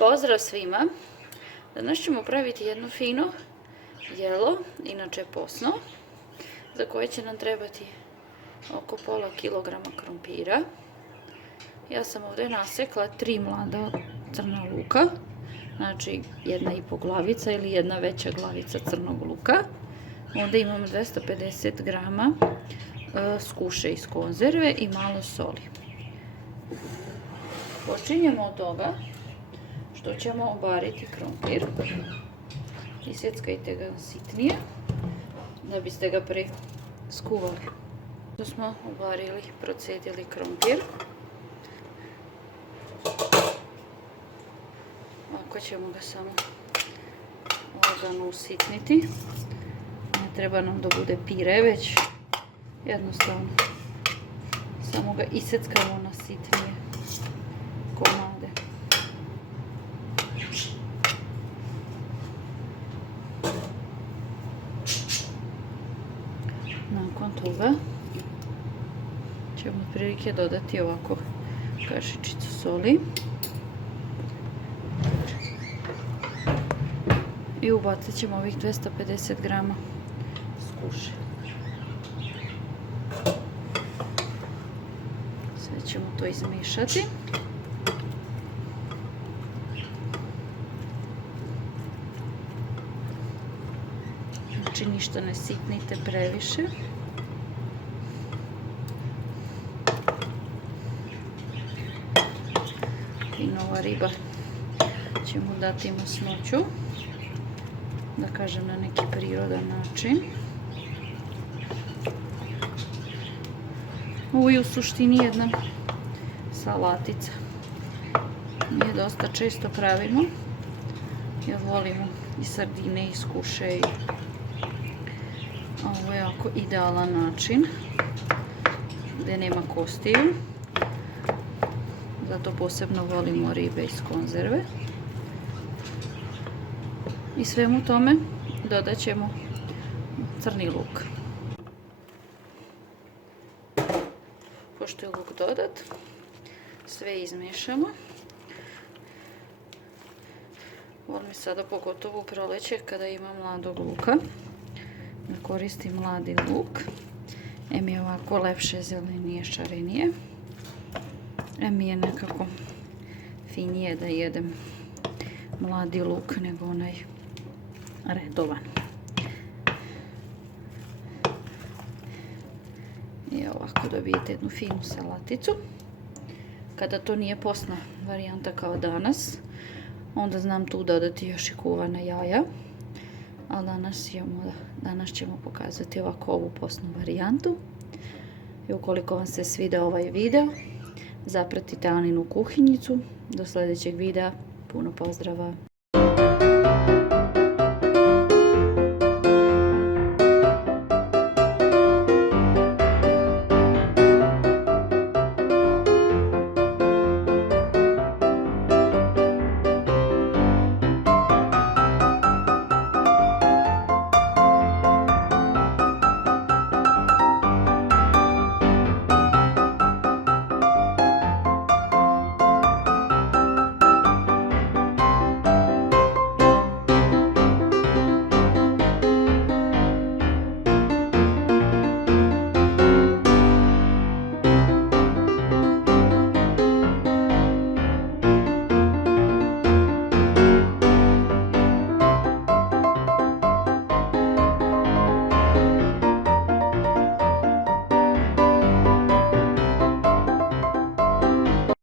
Pozdrav svima! Danas ćemo praviti jedno fino jelo, inače posno, za koje će nam trebati oko pola kilograma krompira. Ja sam ovdje nasekla 3 mlada crna luka, znači 1,5 glavica ili jedna veća glavica crnog luka. Onda imamo 250 grama skuše iz konzerve i malo soli. Počinjemo od toga što ćemo obariti krompir. Isjeckajte ga sitnije da biste ga skuvali. To smo obarili, procedili krompir. Ovako ćemo ga samo lagano usitniti. Ne treba nam da bude pire, već jednostavno samo ga iseckamo na sitnije komade. Nakon toga ćemo otprilike dodati ovako kašičicu soli i ubacit ćemo ovih 250 grama skuše. Sve ćemo to izmiješati. Znači ništa ne sitnite previše. I nova riba ćemo dati masnoću, da kažem na neki prirodan način. Ovo je u suštini jedna salatica. Mi je dosta često pravimo jer volimo i sardine i skuše i ovo je jako idealan način gdje nema kostiju. Zato posebno volimo ribe iz konzerve. I svemu tome dodat ćemo crni luk. Pošto je luk dodat, sve izmiješamo. Volim sada pogotovo u proleće kada ima mladog luka da koristim mladi luk. Em je ovako lepše, zelenije, šarenije. Em mi je nekako finije da jedem mladi luk nego onaj redovan. I ovako dobijete jednu finu salaticu. Kada to nije postna varijanta kao danas, onda znam tu dodati još i kuvana jaja. Ali danas ćemo pokazati ovako ovu postnu varijantu. I ukoliko vam se sviđa ovaj video, zapratite Aninu kuhinjicu. Do sljedećeg videa. Puno pozdrava!